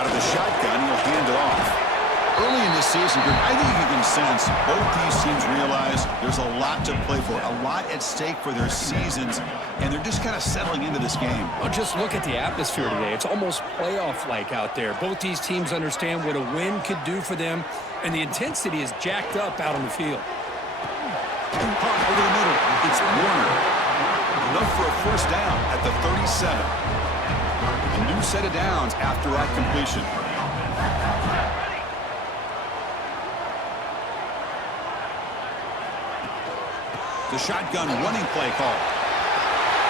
Out of the shotgun, he'll hand it off. Early in this season group, I think you can sense both these teams realize there's a lot to play for, a lot at stake for their seasons, and they're just kind of settling into this game. Well, just look at the atmosphere today. It's almost playoff-like out there. Both these teams understand what a win could do for them, and the intensity is jacked up out on the field. Punt over the middle. It's Warner. Enough for a first down at the 37. A new set of downs after that completion. The shotgun running play call.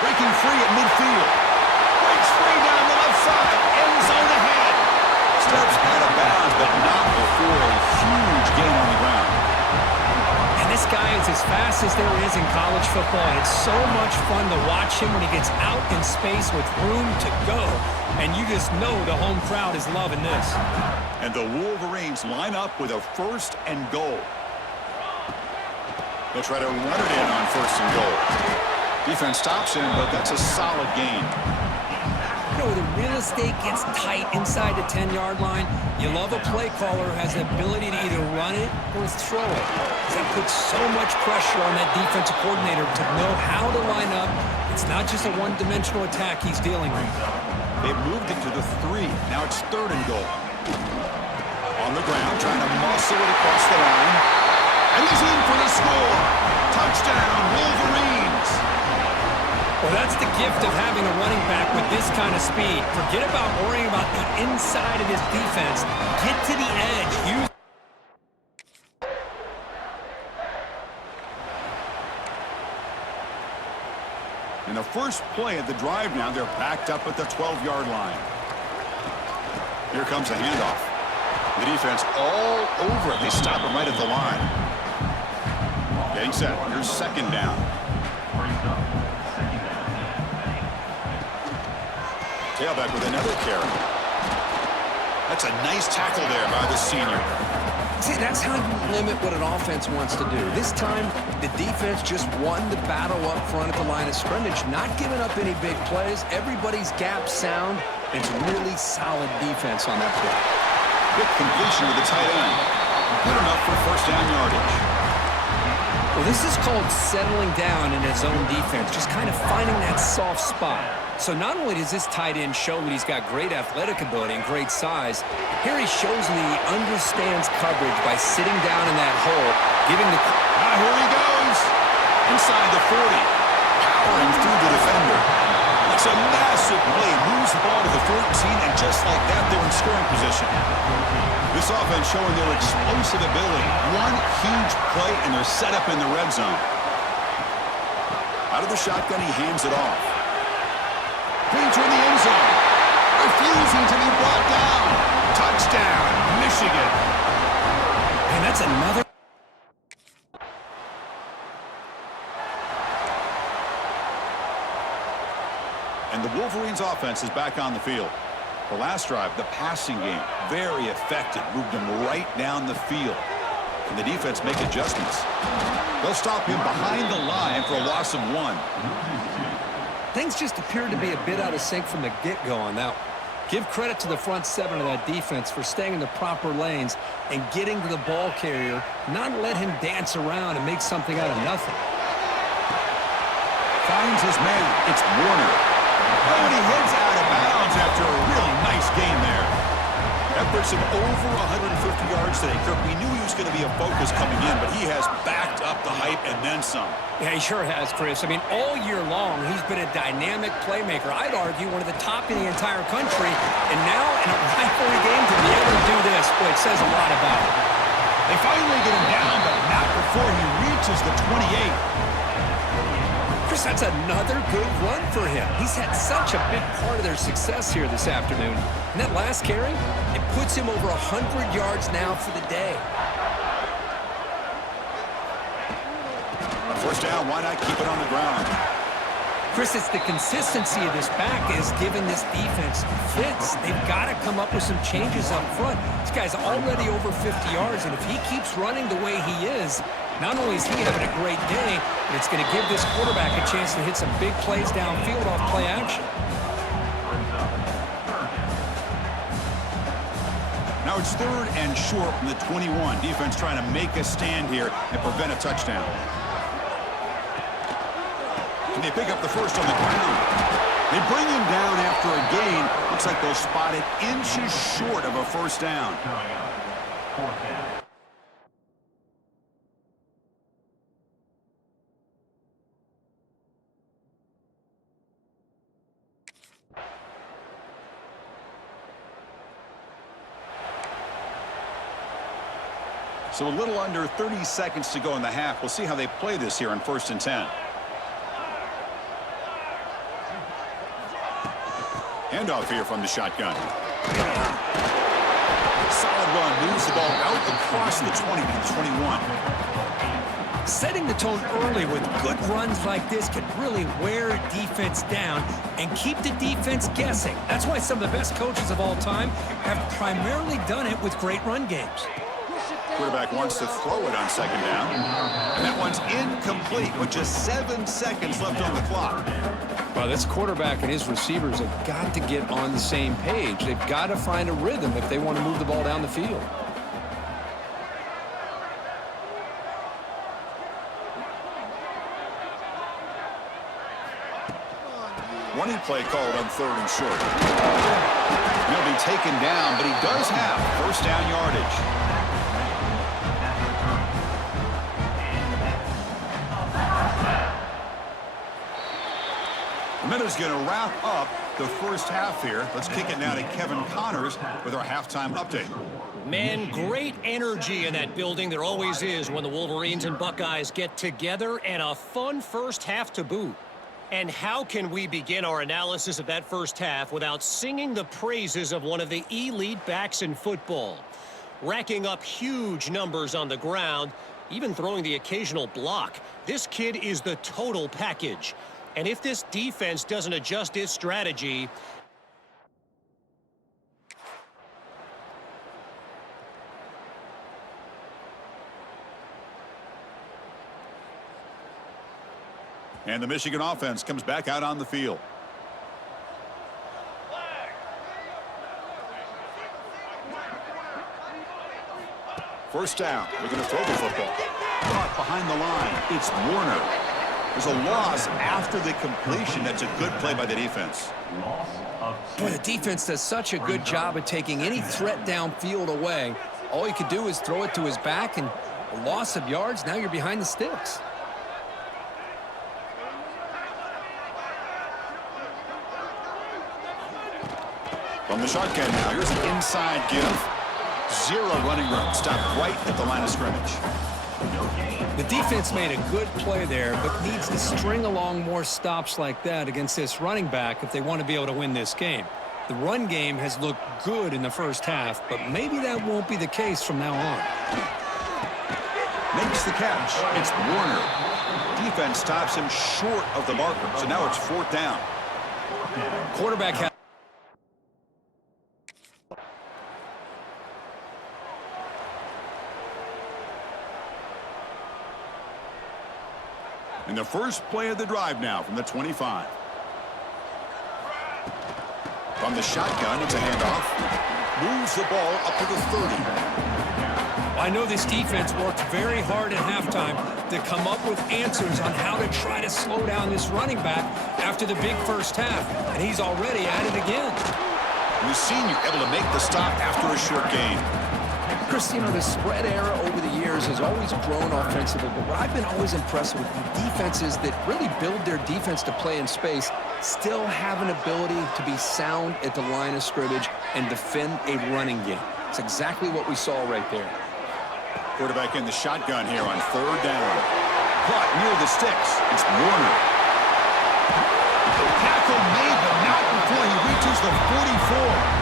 Breaking free at midfield. Breaks free down the left side. End zone ahead. Steps out of bounds, but not before a huge gain on the ground. And this guy is as fast as there is in college football. And it's so much fun to watch him when he gets out in space with room to go. And you just know the home crowd is loving this. And the Wolverines line up with a first and goal. They'll try to run it in on first and goal. Defense stops him, but that's a solid gain. You know, the real estate gets tight inside the 10-yard line. You love a play caller who has the ability to either run it or throw it. That puts so much pressure on that defensive coordinator to know how to line up. It's not just a one-dimensional attack he's dealing with. They've moved it to the 3. Now it's third and goal. On the ground, trying to muscle it across the line. And he's in for the score. Touchdown, Wolverines. Well, that's the gift of having a running back with this kind of speed. Forget about worrying about the inside of his defense. Get to the edge. Use in the first play of the drive now, they're backed up at the 12-yard line. Here comes a handoff. The defense all over it. They stop him right at the line. Getting set. Here's second down. Tailback with another carry. That's a nice tackle there by the senior. See, that's how you limit what an offense wants to do. This time, the defense just won the battle up front at the line of scrimmage, not giving up any big plays. Everybody's gap sound. It's really solid defense on that play. Quick completion with the tight end. Good enough for first down yardage. Well, this is called settling down in his own defense, just kind of finding that soft spot. So not only does this tight end show that he's got great athletic ability and great size, here he shows me he understands coverage by sitting down in that hole, giving the... Here he goes! Inside the 40. Powering through the defender. It's a massive play. Moves the ball to the 14, and just like that, they're in scoring position. This offense showing their explosive ability. One huge play, and they're set up in the red zone. Out of the shotgun, he hands it off. Clean toward the end zone. Refusing to be brought down. Touchdown, Michigan. And that's another... And the Wolverines offense is back on the field. The last drive, the passing game, very effective. Moved him right down the field. Can the defense make adjustments? They'll stop him behind the line for a loss of 1. Things just appeared to be a bit out of sync from the get-go on that one. Give credit to the front 7 of that defense for staying in the proper lanes and getting to the ball carrier, not let him dance around and make something out of nothing. Finds his man. It's Warner. Oh, and he heads out of bounds after a really nice game there. That puts him over 150 yards today. Kirk, we knew he was going to be a focus coming in, but he has backed up the hype and then some. Yeah, he sure has, Chris. I mean, all year long, he's been a dynamic playmaker. I'd argue one of the top in the entire country. And now, in a rivalry game, to be able to do this, boy, it says a lot about him. They finally get him down, but not before he reaches the 28. Chris, that's another good run for him. He's had such a big part of their success here this afternoon. And that last carry, it puts him over 100 yards now for the day. First down, why not keep it on the ground? Chris, it's the consistency of this back is giving this defense fits. They've got to come up with some changes up front. This guy's already over 50 yards, and if he keeps running the way he is, not only is he having a great day, but it's going to give this quarterback a chance to hit some big plays downfield off play action. Now it's 3rd and short from the 21. Defense trying to make a stand here and prevent a touchdown. Can they pick up the first on the ground? They bring him down after a gain. Looks like they'll spot it inches short of a first down. So a little under 30 seconds to go in the half. We'll see how they play this here on 1st and 10. Handoff here from the shotgun. Solid run. Moves the ball out across the 20 to 21. Setting the tone early with good runs like this can really wear a defense down and keep the defense guessing. That's why some of the best coaches of all time have primarily done it with great run games. Quarterback wants to throw it on 2nd down. And that one's incomplete with just 7 seconds left on the clock. Well, this quarterback and his receivers have got to get on the same page. They've got to find a rhythm if they want to move the ball down the field. Running play called on 3rd and short. He'll be taken down, but he does have first down yardage. The minute's going to wrap up the first half here. Let's kick it now to Kevin Connors with our halftime update. Man, great energy in that building. There always is when the Wolverines and Buckeyes get together, and a fun first half to boot. And how can we begin our analysis of that first half without singing the praises of one of the elite backs in football? Racking up huge numbers on the ground, even throwing the occasional block. This kid is the total package. And if this defense doesn't adjust its strategy, and the Michigan offense comes back out on the field. First down. We're going to throw the football. Caught behind the line. It's Warner. There's a loss after the completion. That's a good play by the defense. Boy, the defense does such a good job of taking any threat downfield away. All you could do is throw it to his back, and a loss of yards, now you're behind the sticks. From the shotgun now, here's an inside give. 0 running room. Stopped right at the line of scrimmage. The defense made a good play there, but needs to string along more stops like that against this running back if they want to be able to win this game. The run game has looked good in the first half, but maybe that won't be the case from now on. Makes the catch. It's Warner. Defense stops him short of the marker, so now it's 4th down. Quarterback has in the first play of the drive now from the 25. From the shotgun, it's a handoff. Moves the ball up to the 30. I know this defense worked very hard at halftime to come up with answers on how to try to slow down this running back after the big first half, and he's already at it again. The senior able to make the stop after a short gain. Chris, you know, the spread era over the years has always grown offensively, but what I've been always impressed with the defenses that really build their defense to play in space still have an ability to be sound at the line of scrimmage and defend a running game. It's exactly what we saw right there. Quarterback in the shotgun here on 3rd down. Caught near the sticks. It's Warner. Tackle made, but not before he reaches the 44.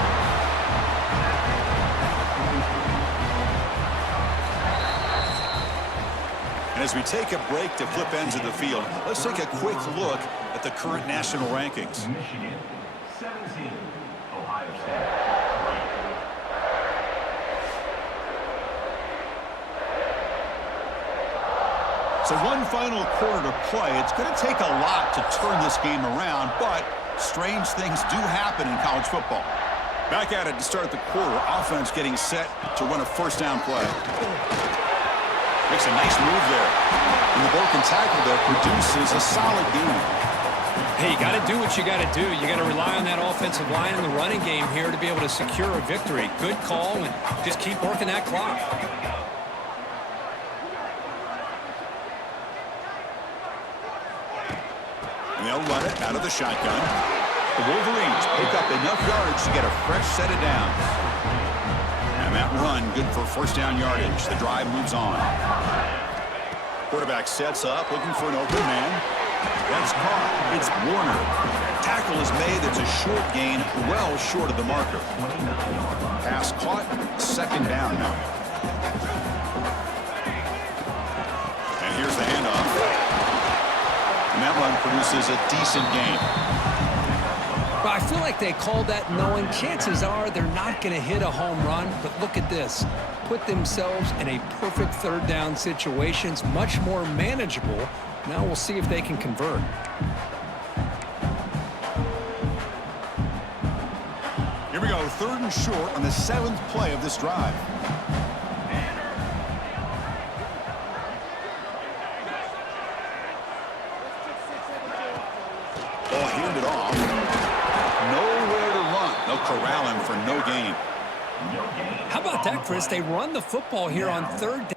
And as we take a break to flip ends of the field, let's take a quick look at the current national rankings. Michigan, 17, Ohio State. So one final quarter to play. It's going to take a lot to turn this game around, but strange things do happen in college football. Back at it to start the quarter. Offense getting set to run a first down play. Makes a nice move there. And the broken tackle there produces a solid gain. Hey, you got to do what you got to do. You got to rely on that offensive line in the running game here to be able to secure a victory. Good call, and just keep working that clock. And they'll run it out of the shotgun. The Wolverines pick up enough yardage to get a fresh set of downs. And that run, good for first down yardage. The drive moves on. Quarterback sets up, looking for an open man. That's caught. It's Warner. Tackle is made. It's a short gain, well short of the marker. Pass caught. Second down now. And here's the handoff. And that run produces a decent gain. But I feel like they called that knowing chances are they're not going to hit a home run. But look at this. Put themselves in a perfect third down situations, much more manageable. Now we'll see if they can convert. Here we go, third and short on the 7th play of this drive. Ball handed off. Nowhere to run. They'll corral him for no gain. How about that, Chris? They run the football here on third down.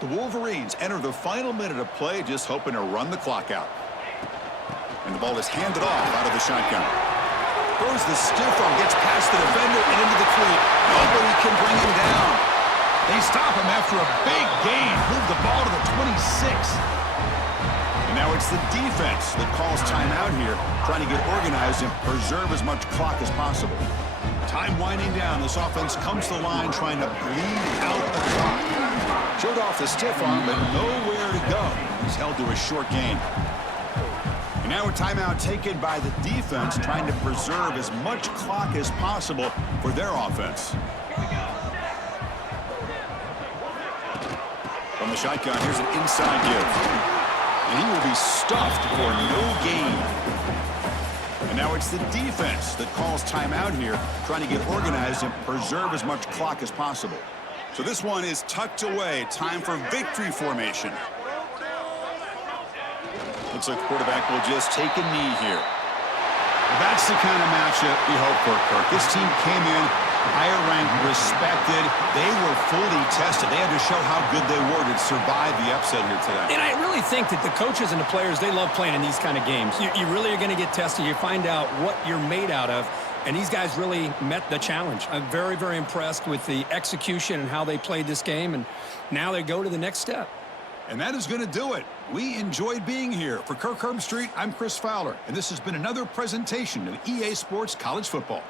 The Wolverines enter the final minute of play, just hoping to run the clock out. And the ball is handed off out of the shotgun. Throws the stiff arm, gets past the defender and into the cleat. Nobody can bring him down. They stop him after a big gain. Move the ball to the 26. And now it's the defense that calls timeout here, trying to get organized and preserve as much clock as possible. Time winding down. This offense comes to the line trying to bleed out the clock. Showed off the stiff arm, but nowhere to go. He's held to a short gain. And now a timeout taken by the defense, trying to preserve as much clock as possible for their offense. From the shotgun, here's an inside give. And he will be stuffed for no gain. And now it's the defense that calls timeout here, trying to get organized and preserve as much clock as possible. So this one is tucked away. Time for victory formation. Looks like the quarterback will just take a knee here. That's the kind of matchup we hope for, Kirk. This team came in higher ranked, respected. They were fully tested. They had to show how good they were to survive the upset here today. And I really think that the coaches and the players, they love playing in these kind of games. You really are going to get tested. You find out what you're made out of. And these guys really met the challenge. I'm very, very impressed with the execution and how they played this game. And now they go to the next step. And that is going to do it. We enjoyed being here. For Kirk Herbstreit, I'm Chris Fowler. And this has been another presentation of EA Sports College Football.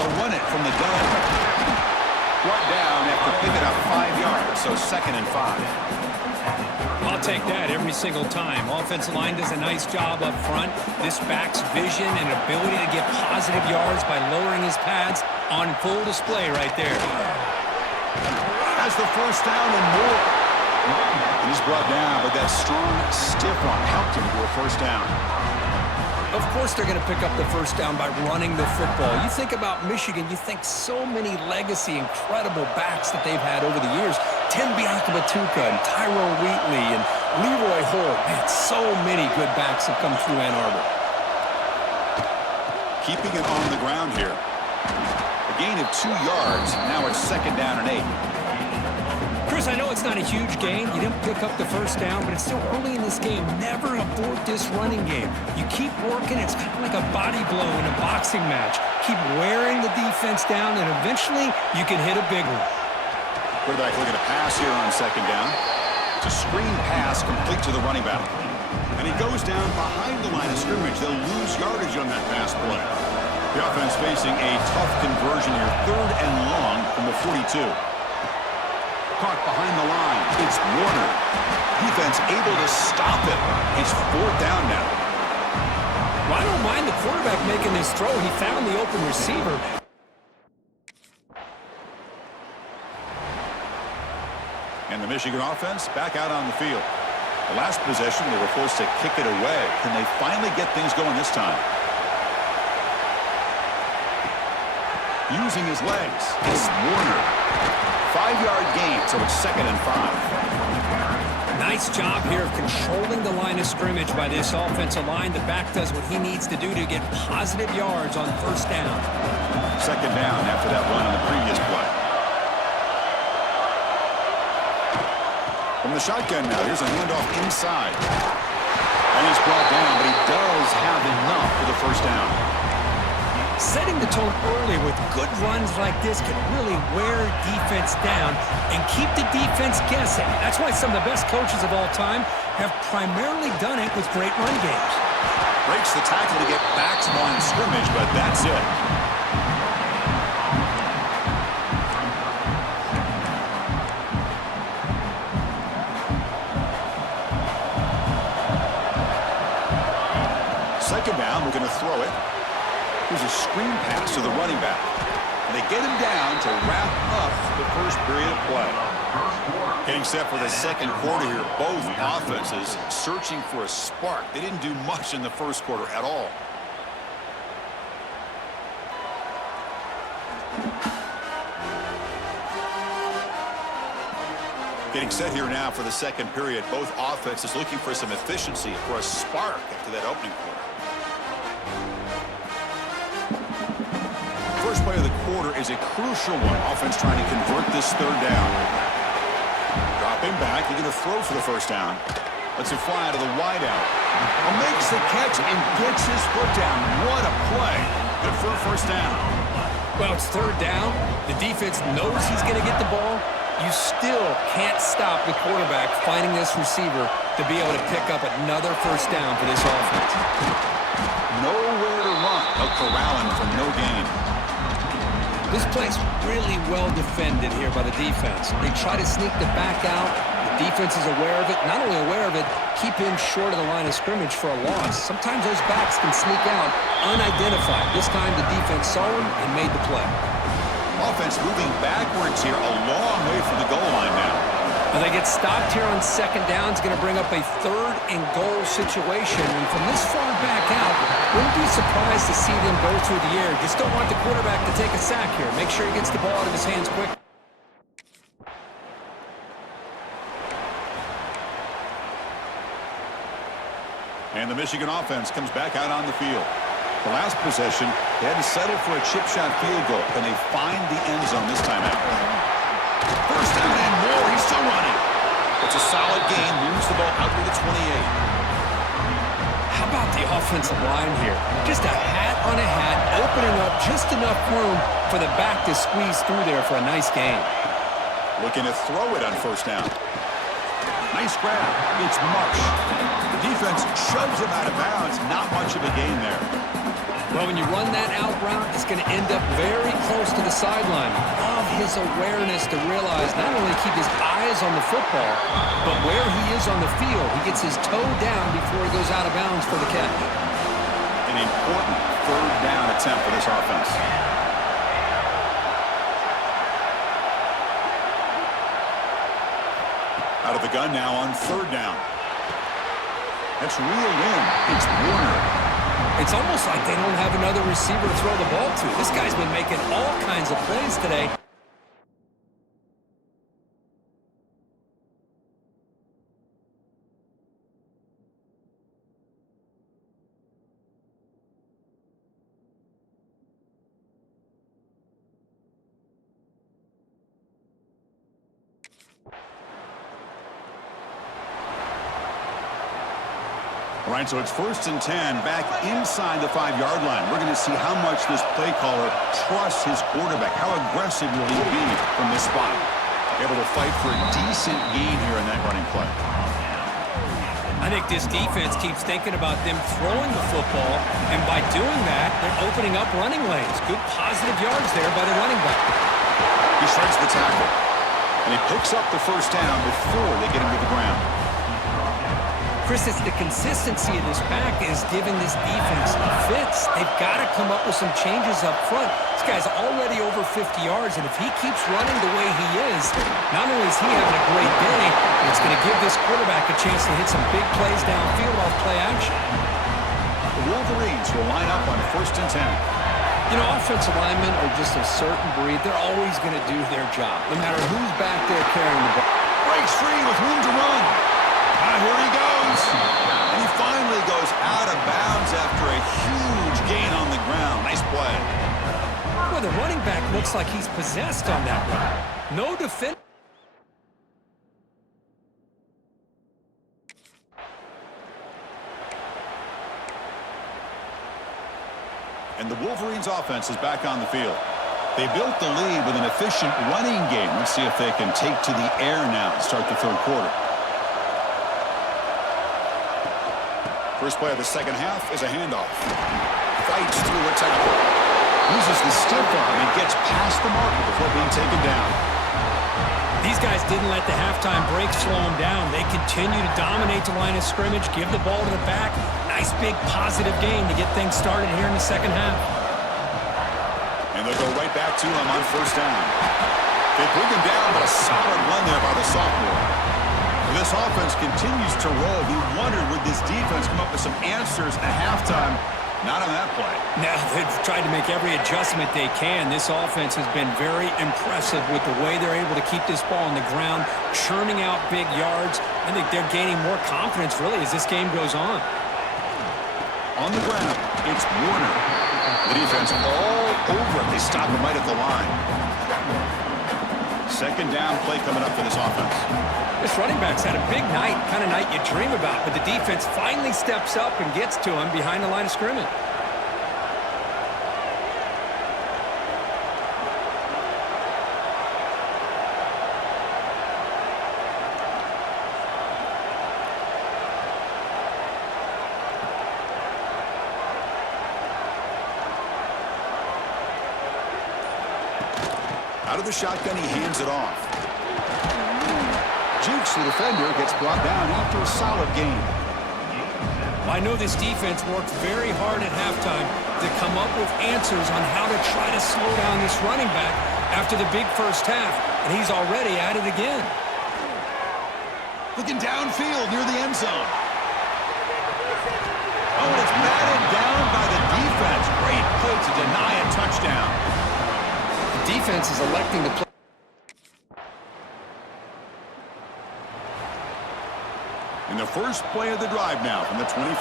They'll run it from the gun. Brought down after picking up 5 yards, so 2nd and 5. I'll take that every single time. Offensive line does a nice job up front. This back's vision and ability to get positive yards by lowering his pads on full display right there. Has the first down and more. And he's brought down, but that strong, stiff arm helped him to a first down. Of course they're going to pick up the first down by running the football. You think about Michigan, you think so many legacy, incredible backs that they've had over the years. Tim Biakabatuka and Tyrone Wheatley and Leroy Hort. Man, so many good backs have come through Ann Arbor. Keeping it on the ground here. A gain of 2 yards. Now it's 2nd down and 8. Chris, I know it's not a huge gain. You didn't pick up the first down, but it's still early in this game. Never abort this running game. You keep working. It's kind of like a body blow in a boxing match. Keep wearing the defense down, and eventually you can hit a big one. Quarterback looking to pass here on 2nd down. It's a screen pass complete to the running back. And he goes down behind the line of scrimmage. They'll lose yardage on that pass play. The offense facing a tough conversion here. 3rd and long from the 42. Caught behind the line. It's Warner. Defense able to stop it. It's 4th down now. Well, I don't mind the quarterback making this throw. He found the open receiver. And the Michigan offense back out on the field. The last possession, they were forced to kick it away. Can they finally get things going this time? Using his legs. It's Warner. 5-yard gain, so it's 2nd and 5. Nice job here of controlling the line of scrimmage by this offensive line. The back does what he needs to do to get positive yards on first down. 2nd down after that run on the previous play. From the shotgun now, here's a handoff inside. And he's brought down, but he does have enough for the first down. Setting the tone early with good runs like this can really wear defense down and keep the defense guessing. That's why some of the best coaches of all time have primarily done it with great run games. Breaks the tackle to get back to the line of scrimmage, but that's it. Second down, we're going to throw it. Here's a screen pass to the running back. And they get him down to wrap up the first period of play. Getting set for the second quarter here. Both offenses searching for a spark. They didn't do much in the first quarter at all. Getting set here now for the second period. Both offenses looking for some efficiency, for a spark after that opening quarter. First play of the quarter is a crucial one. Offense trying to convert this 3rd down. Dropping back, looking to throw for the first down. Lets it fly to the wideout. Makes the catch and gets his foot down. What a play. Good for a first down. Well, it's 3rd down. The defense knows he's going to get the ball. You still can't stop the quarterback finding this receiver to be able to pick up another first down for this offense. Nowhere to run. They'll corral him for no gain. This play's really well defended here by the defense. They try to sneak the back out. The defense is aware of it. Not only aware of it, keep him short of the line of scrimmage for a loss. Sometimes those backs can sneak out unidentified. This time the defense saw him and made the play. Offense moving backwards here, a long way from the goal line now. Well, they get stopped here on second down. It's going to bring up a 3rd and goal situation. And from this far back out, wouldn't be surprised to see them go through the air. Just don't want the quarterback to take a sack here. Make sure he gets the ball out of his hands quick. And the Michigan offense comes back out on the field. The last possession, they had to settle for a chip shot field goal. Can they find the end zone this time out? First down and more. He's still running. It's a solid gain. Moves the ball out to the 28. How about the offensive line here? Just a hat on a hat, opening up just enough room for the back to squeeze through there for a nice gain. Looking to throw it on first down. Nice grab. It's Marsh. The defense shoves him out of bounds. Not much of a gain there. Well, when you run that out route, it's going to end up very close to the sideline. Love his awareness to realize not only keep his eyes on the football, but where he is on the field. He gets his toe down before he goes out of bounds for the catch. An important third down attempt for this offense. Out of the gun now on third down. That's reeled in. It's Warner. It's almost like they don't have another receiver to throw the ball to. This guy's been making all kinds of plays today. All right, so it's 1st and 10 back inside the 5-yard line. We're going to see how much this play caller trusts his quarterback. How aggressive will he be from this spot? Able to fight for a decent gain here in that running play. I think this defense keeps thinking about them throwing the football, and by doing that, they're opening up running lanes. Good positive yards there by the running back. He shreds the tackle, and he picks up the first down before they get him to the ground. Chris, it's the consistency of this back is giving this defense fits. They've got to come up with some changes up front. This guy's already over 50 yards, and if he keeps running the way he is, not only is he having a great day, it's going to give this quarterback a chance to hit some big plays downfield off play action. The Wolverines will line up on 1st and 10. You know, offensive linemen are just a certain breed. They're always going to do their job, no matter who's back there carrying the ball. Breaks free with room to run. Here he goes. And he finally goes out of bounds after a huge gain on the ground. Nice play. Well, the running back looks like he's possessed on that run. No defense. And the Wolverines offense is back on the field. They built the lead with an efficient running game. Let's see if they can take to the air now to start the third quarter. First play of the second half is a handoff. Fights through a tackle. Uses the stiff arm and gets past the marker before being taken down. These guys didn't let the halftime break slow them down. They continue to dominate the line of scrimmage, give the ball to the back. Nice big positive gain to get things started here in the second half. And they'll go right back to him on first down. They bring him down, but a solid run there by the sophomore. This offense continues to roll. We wondered, would this defense come up with some answers at halftime? Not on that play. Now, they've tried to make every adjustment they can. This offense has been very impressive with the way they're able to keep this ball on the ground, churning out big yards. I think they're gaining more confidence, really, as this game goes on. On the ground, it's Warner. The defense all over it. They stop him right at the line. Second down play coming up for this offense. This running back's had a big night, kind of night you dream about, but the defense finally steps up and gets to him behind the line of scrimmage. Out of the shotgun, he hands it off. Jukes the defender, gets brought down after a solid game. I know this defense worked very hard at halftime to come up with answers on how to try to slow down this running back after the big first half, and he's already at it again. Looking downfield near the end zone. Oh, and it's batted down by the defense. Great play to deny a touchdown. The defense is electing to play. In the first play of the drive now from the 25.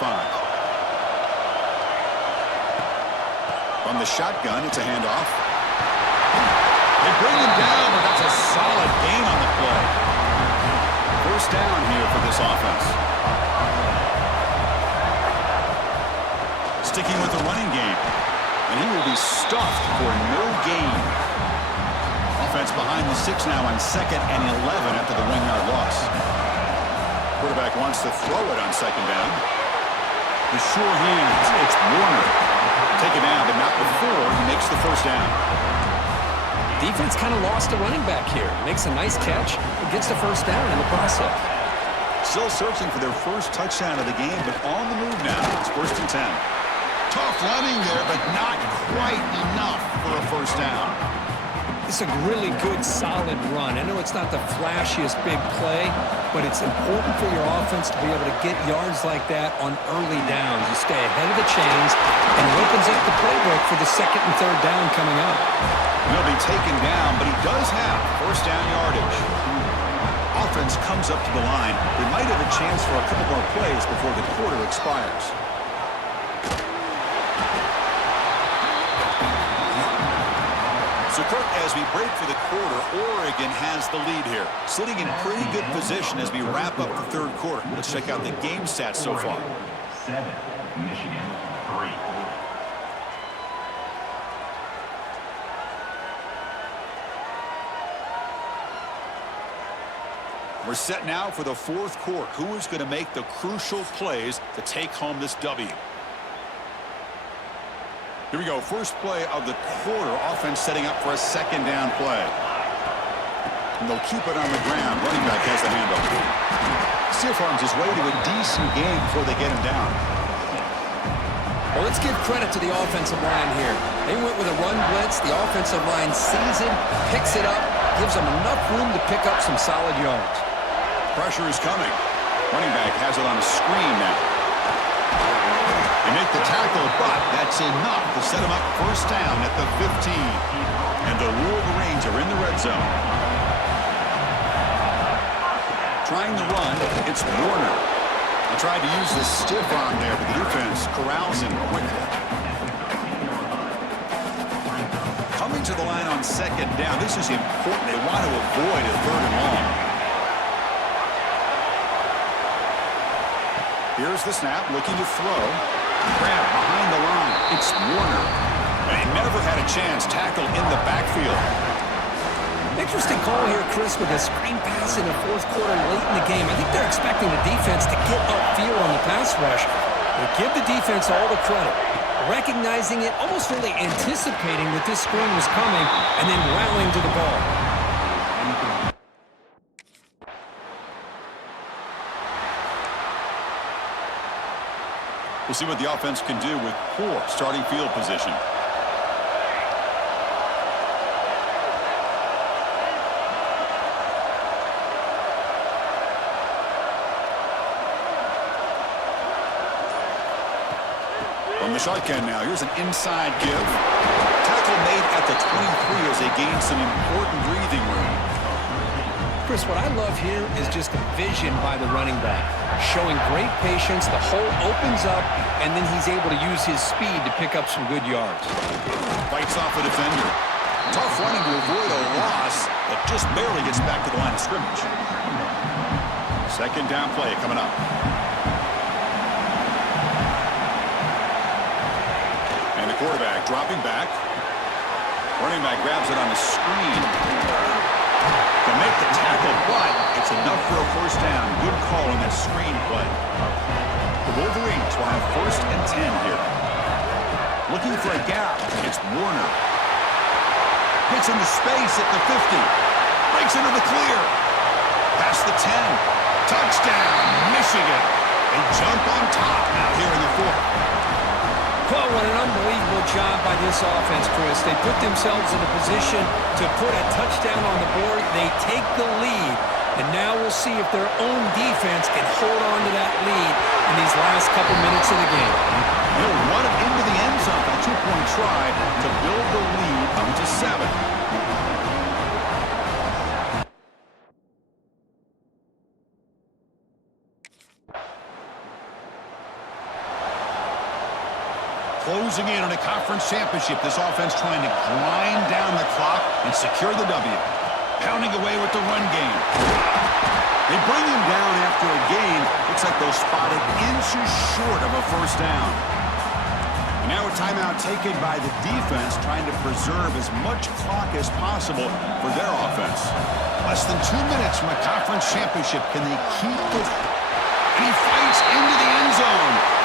From the shotgun, it's a handoff. They bring him down, but that's a solid gain on the play. First down here for this offense. Sticking with the running game. And he will be stuffed for no gain. Offense behind the 6 now on 2nd and 11 after the 1-yard loss. Quarterback wants to throw it on second down. The sure hands. It's Warner. Take it down first down. Defense kind of lost a running back here. Makes a nice catch and gets the first down in the process. Still searching for their first touchdown of the game, but on the move now. It's 1st and 10. Tough running there, but not quite enough for a first down. It's a really good, solid run. I know it's not the flashiest big play, but it's important for your offense to be able to get yards like that on early downs. You stay ahead of the chains, and it opens up the playbook for the 2nd and 3rd down coming up. He'll be taken down, but he does have first down yardage. Offense comes up to the line. They might have a chance for a couple more plays before the quarter expires. So, Kirk, as we break for the quarter, Oregon has the lead here. Sitting in pretty good position as we wrap up the 3rd quarter. Let's check out the game stats so far. 7, Michigan 3. We're set now for the 4th quarter. Who is going to make the crucial plays to take home this W? Here we go. First play of the quarter. Offense setting up for a 2nd down play. And they'll keep it on the ground. Running back has the handoff. Steel Farms is way to a decent game before they get him down. Well, let's give credit to the offensive line here. They went with a run blitz. The offensive line sees it, picks it up, gives them enough room to pick up some solid yards. Pressure is coming. Running back has it on a screen now. They make the tackle, but that's enough to set him up first down at the 15. And the Wolverines are in the red zone. Trying to run, it's Warner. He tried to use the stiff arm there, but the defense corrals him quickly. Coming to the line on 2nd down. This is important. They want to avoid a 3rd and long. Here's the snap, looking to throw. Grab behind the line. It's Warner. And he never had a chance. Tackle in the backfield. Interesting call here, Chris, with a screen pass in the 4th quarter late in the game. I think they're expecting the defense to get upfield on the pass rush. But give the defense all the credit. Recognizing it, almost really anticipating that this screen was coming, and then rallying to the ball. We'll see what the offense can do with poor starting field position. From the shotgun now, here's an inside give. Tackle made at the 23 as they gain some important breathing room. Chris, what I love here is just the vision by the running back. Showing great patience, the hole opens up, and then he's able to use his speed to pick up some good yards. Fights off a defender. Tough running to avoid a loss, but just barely gets back to the line of scrimmage. 2nd down play coming up. And the quarterback dropping back. Running back grabs it on the screen. To make the tackle, but it's enough for a first down. Good call on that screen play. The Wolverines will have 1st and 10 here. Looking for a gap. It's Warner. Gets into space at the 50. Breaks into the clear. Past the 10. Touchdown, Michigan. They jump on top now here in the 4th. Well, what an unbelievable job by this offense, Chris. They put themselves in a position to put a touchdown on the board. They take the lead, and now we'll see if their own defense can hold on to that lead in these last couple minutes of the game. He'll run it into the end zone for the 2-point try to build the lead up to 7. Closing in on a conference championship, this offense trying to grind down the clock and secure the W. Pounding away with the run game. They bring him down after a gain. Looks like they'll spot it inches short of a first down. And now a timeout taken by the defense, trying to preserve as much clock as possible for their offense. Less than 2 minutes from a conference championship. Can they keep the... And he fights into the end zone.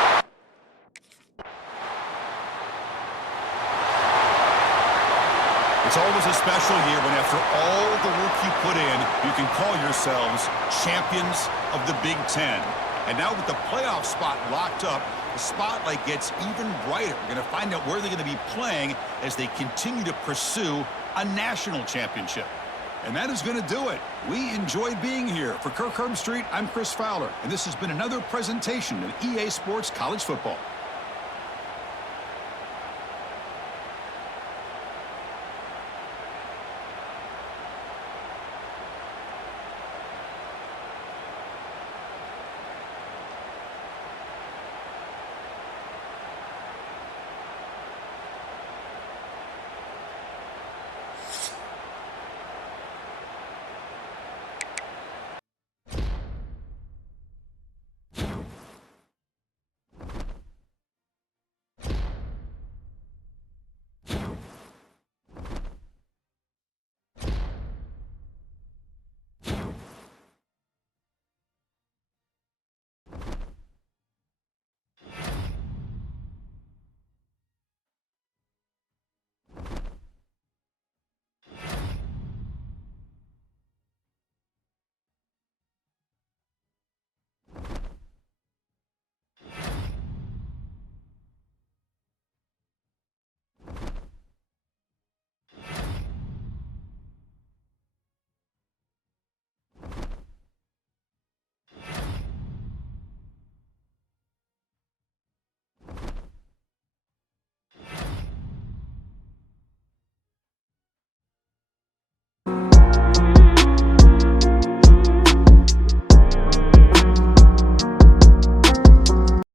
It's always a special year when after all the work you put in, you can call yourselves champions of the Big Ten. And now with the playoff spot locked up, the spotlight gets even brighter. We're going to find out where they're going to be playing as they continue to pursue a national championship. And that is going to do it. We enjoyed being here. For Kirk Herbstreit, I'm Chris Fowler, and this has been another presentation of EA Sports College Football.